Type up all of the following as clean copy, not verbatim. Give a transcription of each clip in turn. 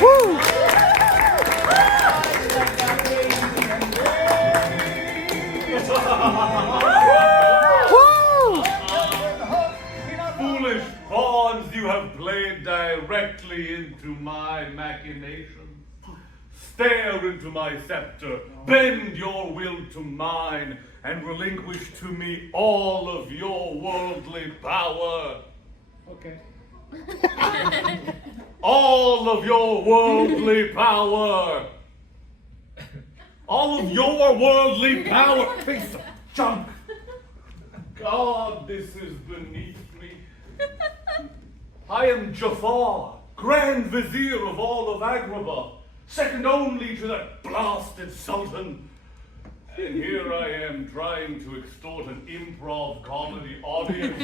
Woo! Foolish pawns, you have played directly into my machinations. Stare into my scepter, bend your will to mine, and relinquish to me all of your worldly power. Okay. All of your worldly power. All of your worldly power. Piece of junk. God, this is beneath me. I am Jafar, Grand Vizier of all of Agrabah, second only to that blasted Sultan. And here I am trying to extort an improv comedy audience.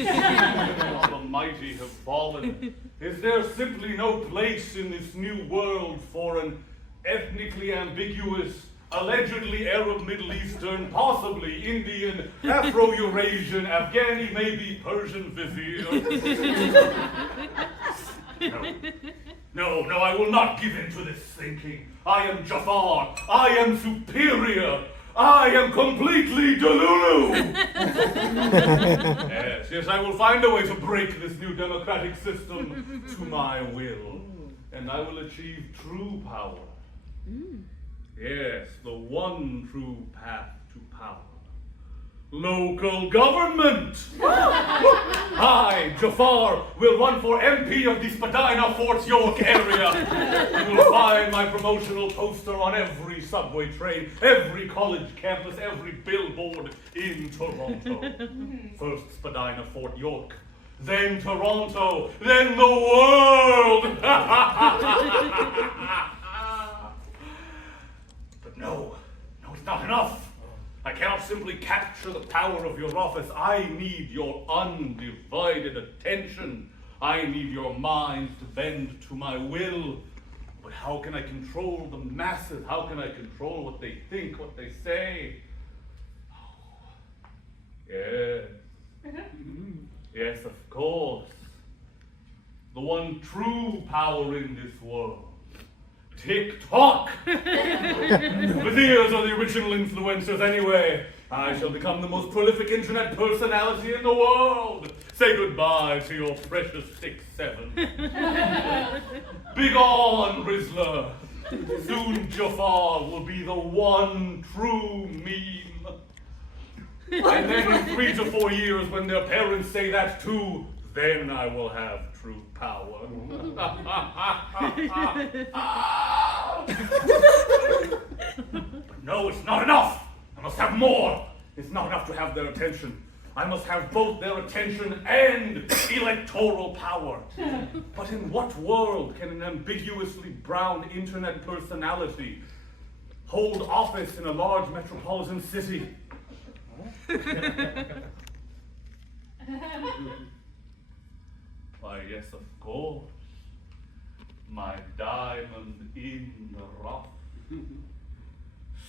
All the mighty have fallen. Is there simply no place in this new world for an ethnically ambiguous, allegedly Arab Middle Eastern, possibly Indian, Afro-Eurasian, Afghani, maybe Persian vizier? No, I will not give in to this thinking. I am Jafar. I am superior. I am completely delulu. Yes, I will find a way to break this new democratic system to my will. And I will achieve true power. Yes, the one true path to power. Local government! I, Jafar, will run for MP of the Spadina Fort York area. You will find my promotional poster on every subway train, every college campus, every billboard in Toronto. First Spadina Fort York, then Toronto, then the world! But no, it's not enough. I cannot simply capture the power of your office. I need your undivided attention. I need your minds to bend to my will. But how can I control the masses? How can I control what they think, what they say? Oh, yes. Yes, of course. The one true power in this world. TikTok! Viziers are the original influencers anyway. I shall become the most prolific internet personality in the world. Say goodbye to your precious 6'7". Begone, Rizzler. Soon Jafar will be the one true meme. And then in 3 to 4 years, when their parents say that too, then I will have true power. But no, it's not enough. I must have more. It's not enough to have their attention. I must have both their attention and electoral power. But in what world can an ambiguously brown internet personality hold office in a large metropolitan city? Why, yes, of course. My diamond in the rough.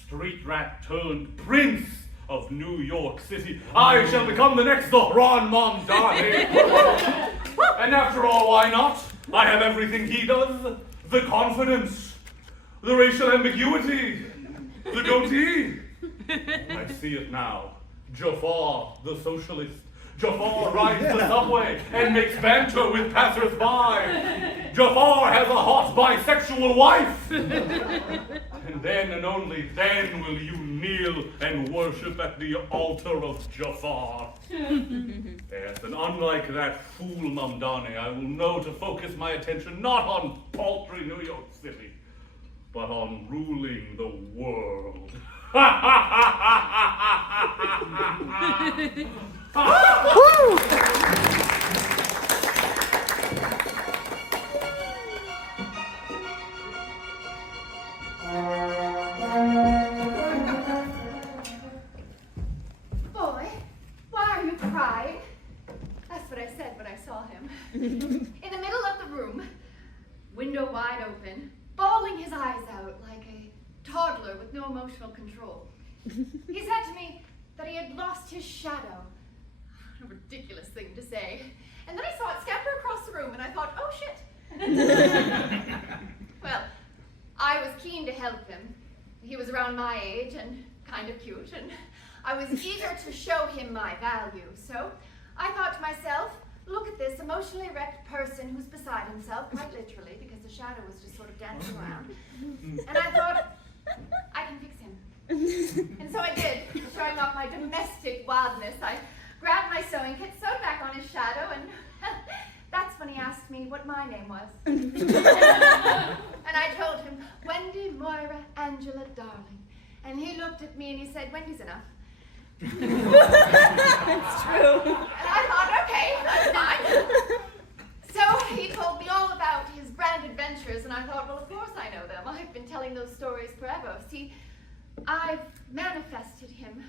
Street rat turned prince of New York City. I shall become the next Zahran Mamdani. And after all, why not? I have everything he does. The confidence, the racial ambiguity, the goatee. I see it now. Jafar, the socialist. Jafar rides the subway and makes banter with passers-by. Jafar has a hot bisexual wife. And then and only then will you kneel and worship at the altar of Jafar. Yes, and unlike that fool Mamdani, I will know to focus my attention not on paltry New York City, but on ruling the world. Boy, why are you crying? That's what I said when I saw him. In the middle of the room, window wide open, bawling his eyes out like a toddler with no emotional control. He said to me that he had lost his shadow. A ridiculous thing to say. And then I saw it scamper across the room and I thought, oh shit. Well, I was keen to help him. He was around my age and kind of cute, and I was eager to show him my value. So I thought to myself, look at this emotionally wrecked person who's beside himself, quite literally, because the shadow was just sort of dancing around. And I thought, I can fix him. And so I did, showing off my domestic wildness. I grabbed my sewing kit, sewed back on his shadow, and that's when he asked me what my name was. And I told him, Wendy, Moira, Angela, darling. And he looked at me and he said, Wendy's enough. It's true. And I thought, okay, that's fine. So he told me all about his grand adventures, and I thought, well, of course I know them. I've been telling those stories forever. See, I've manifested him.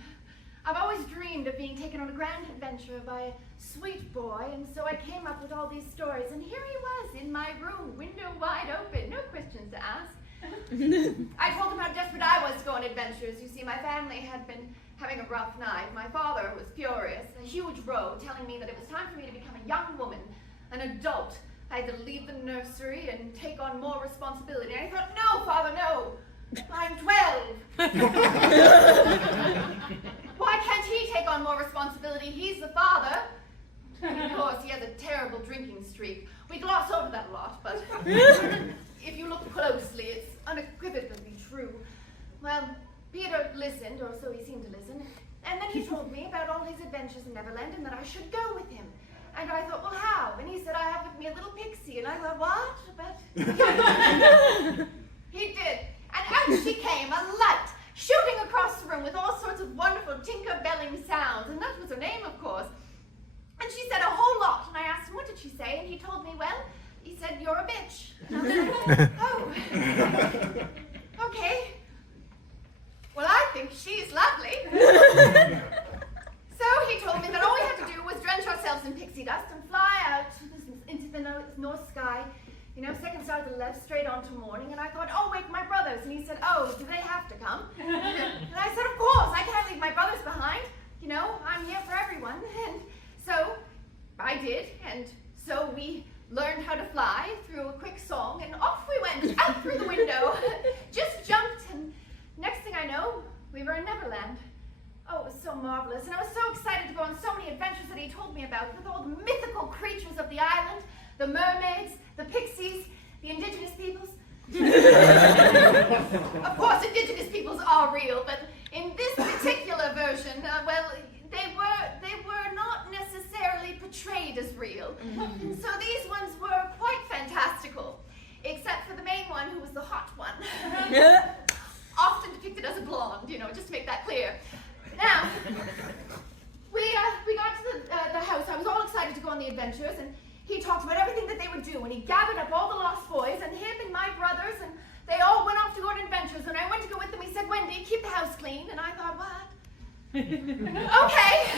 I've always dreamed of being taken on a grand adventure by a sweet boy, and so I came up with all these stories, and here he was in my room, window wide open, no questions to ask. I told him how desperate I was to go on adventures. You see, my family had been having a rough night. My father was furious, a huge row telling me that it was time for me to become a young woman, an adult. I had to leave the nursery and take on more responsibility. And I thought, no, Father, no. I'm 12. Why can't he take on more responsibility? He's the father. And of course, he has a terrible drinking streak. We gloss over that a lot, but if you look closely, it's unequivocally true. Well, Peter listened, or so he seemed to listen, and then he told me about all his adventures in Neverland and that I should go with him. And I thought, well, how? And he said, I have with me a little pixie. And I thought, what? But he did. And out she came, a light, shooting across the room with all sorts of wonderful tinker-belling sounds. And that was her name, of course. And she said a whole lot. And I asked him, what did she say? And he told me, well, he said, you're a bitch. And I said, oh, okay. Well, I think she's lovely. So he told me that all we had to do was drench ourselves in pixie dust and fly out into the north sky, you know, second star to the left, straight on to morning. And I thought, oh, wait, my brothers. And he said, oh, do they have to come? And I said, of course, I can't leave my brothers behind. You know, I'm here for everyone. And so I did, and so we learned how to fly through a quick song, and off we went, out through the window, just jumped, and next thing I know, we were in Neverland. Oh, it was so marvelous, and I was so excited to go on so many adventures that he told me about, with all the mythical creatures of the island, the mermaids, the pixies, the indigenous peoples. Of course, indigenous peoples are real, but in this particular version, well, they were not necessarily portrayed as real. And so these ones were quite fantastical, except for the main one, who was the hot one. Often depicted as a blonde, you know, just to make that clear. Now, we got to the house. I was all excited to go on the adventures, and he talked about everything that they would do, and he gathered up all the lost boys, and him and my brothers, and they all went off to go on adventures, and I went to go with them. He said, Wendy, keep the house clean, and I thought, what? Okay,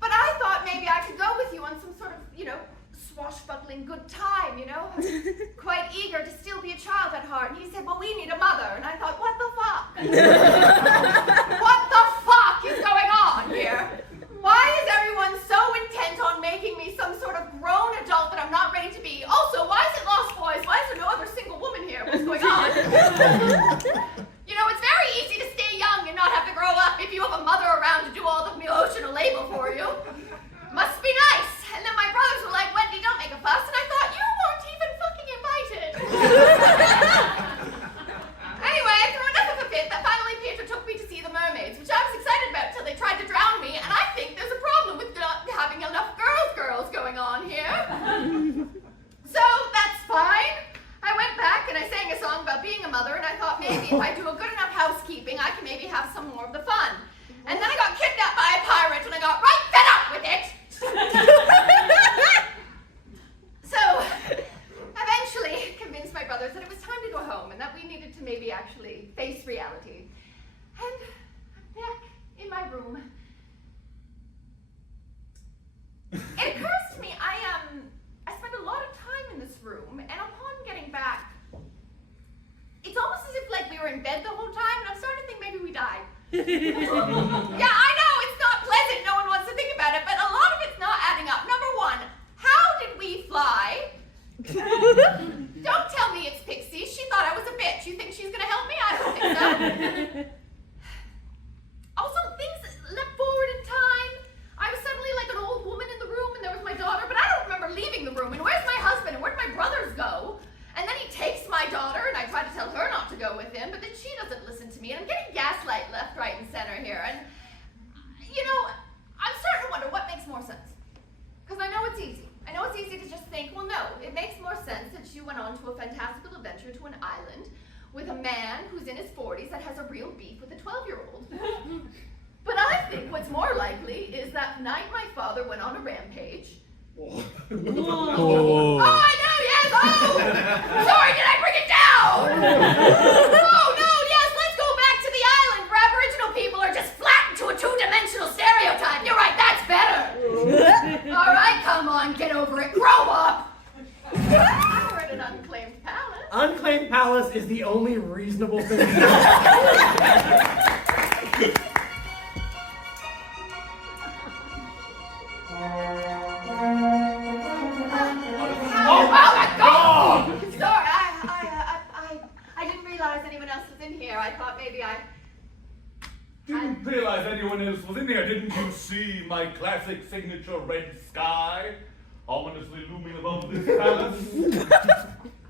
but I thought maybe I could go with you on some sort of, you know, swashbuckling good time, you know? Quite eager to still be a child at heart. And he said, well, we need a mother. And I thought, what the fuck? What the fuck is going on here? Why is everyone so intent on making me some sort of grown adult that I'm not ready to be? Also, why is it Lost Boys? Why is there no other single woman here? What's going on? You know, it's very easy to stay young and not have to grow up if you have a mother around to do all the emotional labor for you. Must be nice. And then my brothers were like, Wendy, don't make a fuss. And I thought, you weren't even fucking invited. Anyway, through enough of a fit that finally Peter took me to see the mermaids, which I was excited about till they tried to drown me. And I think there's a problem with not having enough girls going on here. So that's fine. I went back and I sang a song about being a mother, and I thought maybe if I do a good enough housekeeping, I can maybe have some more of the fun. And then I got kidnapped by a pirate, and I got right fed up with it. So, eventually convinced my brothers that it was time to go home, and that we needed to maybe actually face reality. And I'm back in my room. It occurs to me, I spent a lot of time in this room, and upon getting back, it's almost as if like we were in bed the whole time, and I'm starting to think maybe we died. Yeah, I know, it's not pleasant, no one wants to think about it, but a lot of it's not adding up. Number one, how did we fly? Don't tell me it's Pixie. She thought I was a bitch. You think she Also, things leapt forward in time. I was suddenly like an old woman in the room, and there was my daughter, but I don't remember leaving the room. And where's my husband? And where'd my brothers go? And then he takes my daughter, and I try to tell her not to go with him, but then she doesn't listen to me, and I'm getting gaslight left, right, and center here. And, you know, I'm starting to wonder what makes more sense. Because I know it's easy. I know it's easy to just think, well, no, it makes more sense that you went on to a fantastical adventure to an island with a man who's in his 40s that has a real beef with a 12-year-old. But I think what's more likely is that night my father went on a rampage. Oh, I know, yes! Oh! Sorry, did I bring it down? Oh, no, yes, let's go back to the island where Aboriginal people are just flattened to a two-dimensional stereotype. You're right, that's better. All right, come on, get over it. Grow up. We're at an unclaimed palace. Unclaimed palace is the only reasonable thing. Oh my God! Sorry, I didn't realize anyone else was in here. I thought maybe I Didn't realize anyone else was in here. Didn't you see my classic signature red sky ominously looming above this palace?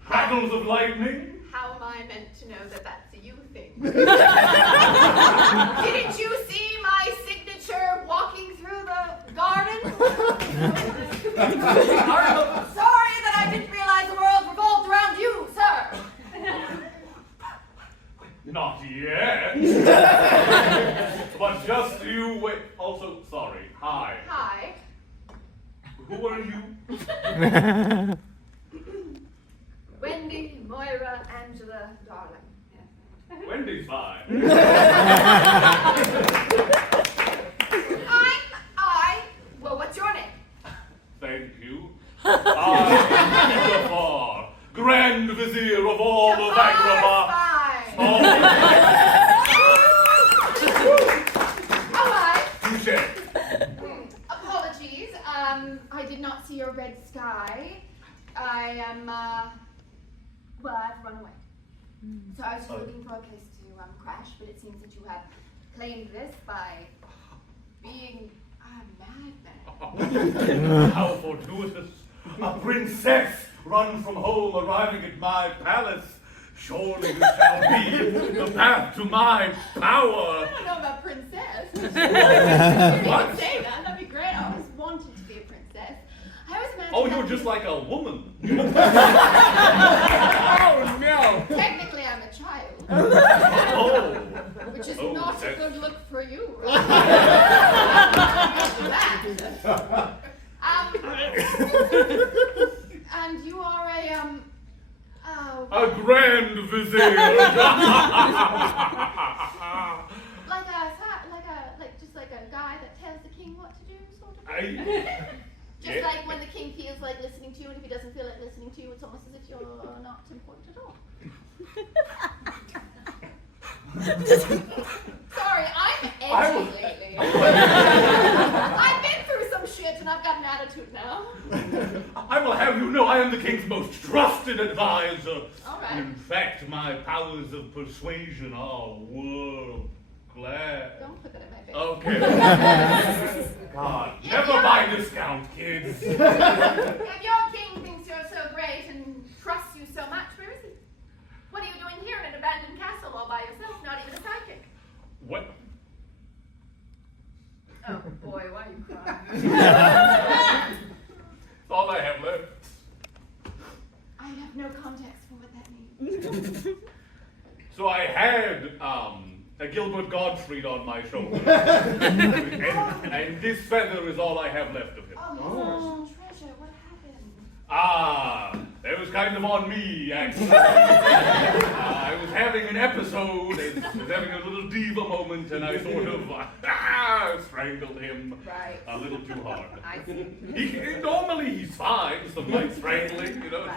Crackles of lightning. How am I meant to know that that's a you thing? Didn't you see my signature walking through the garden? Sorry that I didn't realize the world revolved around you, sir. Not yet. But just you wait. Also, sorry. Hi. Hi. Who are you? Wendy, Moira, Angela, darling. Wendy's fine. Well, what's your name? Thank you. I am Jafar, Grand Vizier of all of Agrabah. Fine. All right. Touche. Apologies. I did not see your red sky. I am, well, I've run away. So I was just looking for a place to crash, but it seems that you have claimed this by being a madman. How fortuitous. A princess run from home, arriving at my palace. Surely this shall be the path to my power. I don't know about princess. You What? can say that. That'd be great. I always wanted to be a princess. I always imagined. Oh, you're just like a woman. Oh no! Technically, I'm a child. Oh. Which is Oh, not a that's- good look for you. And you are A grand vizier. just like a guy that tells the king what to do, sort of. Just Yeah. like when the king feels like listening to you, and if he doesn't feel like listening to you, it's almost as if you're not important at all. Sorry, I'm edgy lately. I've been through some shit and I've got an attitude now. I will have you know I am the king's most trusted advisor. All right. In fact, my powers of persuasion are world class. Don't put that in my face. Okay. God, never buy discount, kids. If your king thinks you're so great and trusts you so much, where is he? What are you doing here in an abandoned castle all by yourself, not even a sidekick? What? Oh boy, why are you crying? That's all I have left. I have no context for what that means. So I had a Gilbert Gottfried on my shoulder, and this feather is all I have left of him. Oh, your treasure, what happened? It was kind of on me, actually. I was having an episode, I was having a little diva moment, and I sort of strangled him a little too hard. I see. Normally he's fine, some light strangling, you know.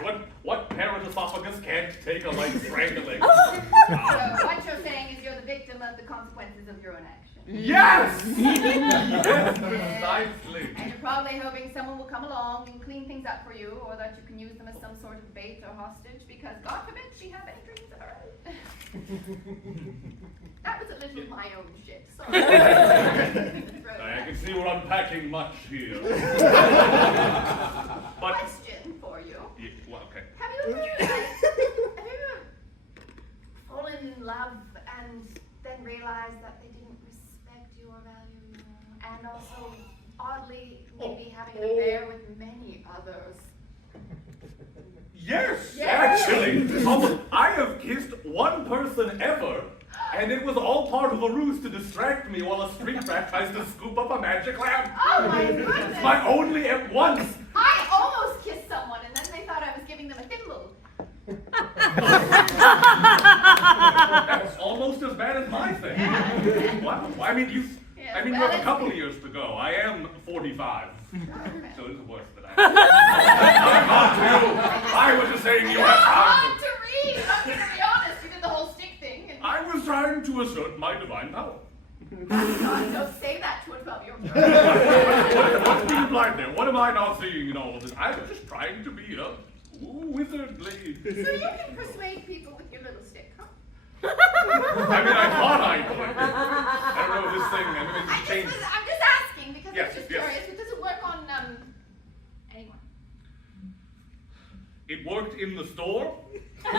What parent esophagus can't take a light strangling? So what you're saying is you're the victim of the consequences of your own action. Yes! Yes, precisely. And you're probably hoping someone will come along and clean things up for you, or that you can use them as some sort of bait or hostage, because God forbid she have any dreams of her own. That was a little my own shit. Sorry. I can see we're unpacking much here. But Question for you. yeah, well, okay. Have you ever fallen in love and then realized that they didn't respect you or value you, and also oddly maybe having an affair with many others? Yes, Yes. actually. I have kissed one person ever, and it was all part of a ruse to distract me while a street rat tries to scoop up a magic lamp. Oh my goodness! It's my only at once. I almost kissed someone, and then they thought I was giving them a thimble. That's almost as bad as my thing. Wow. I mean, you Yeah, you well, have a it's- couple of years to go. I am 45, Oh, so it is worse than I am. I was just saying you You're have time. hard to read. I'm gonna be honest. You did the whole stick thing, and I was trying to assert my divine power. God, don't say that to a 12-year-old girl. What's being blind there? What am I not seeing in all of this? I was just trying to be a wizard lady. So you can persuade people with your little stick, huh? I mean, I thought I could. I don't know this thing. I mean, it's changed. I'm just asking because Yes, I'm just yes. curious. It doesn't work on anyone. It worked in the store. I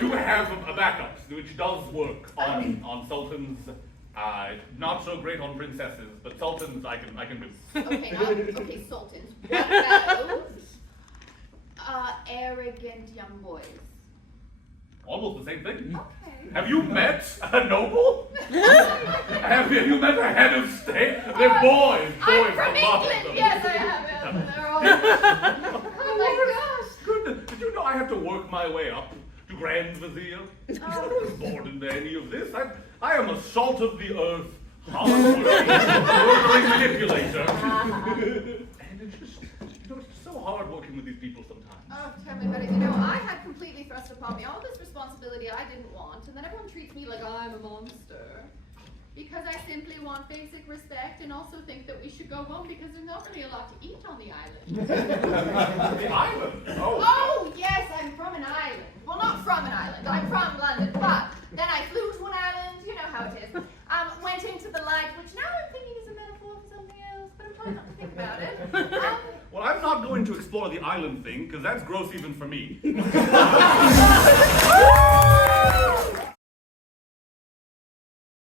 do have a backup, which does work on sultans. Not so great on princesses, but sultans I can do. Okay, sultans. What about arrogant young boys? Almost the same thing. Okay. Have you met a noble? Have you met a head of state? They're boys. I'm Boys from a lot of England. them. Yes, I have. They're all. Oh my gosh. Goodness, did you know I have to work my way up to Grand Vizier? I was born into any of this. I am a salt of the earth, murdering manipulator. And it's just, it's so hard working with these people sometimes. Oh, tell me about it. You know, I had completely thrust upon me all this responsibility I didn't want, and then everyone treats me like I'm a monster. Because I simply want basic respect and also think that we should go home because there's not really a lot to eat on the island. The island? Oh, yes, I'm from an island. Well, not from an island. I'm from London, but then I flew to an island. You know how it is. Went into the light, which now I'm thinking is a metaphor for something else, but I'm trying not to think about it. Well, I'm not going to explore the island thing, because that's gross even for me.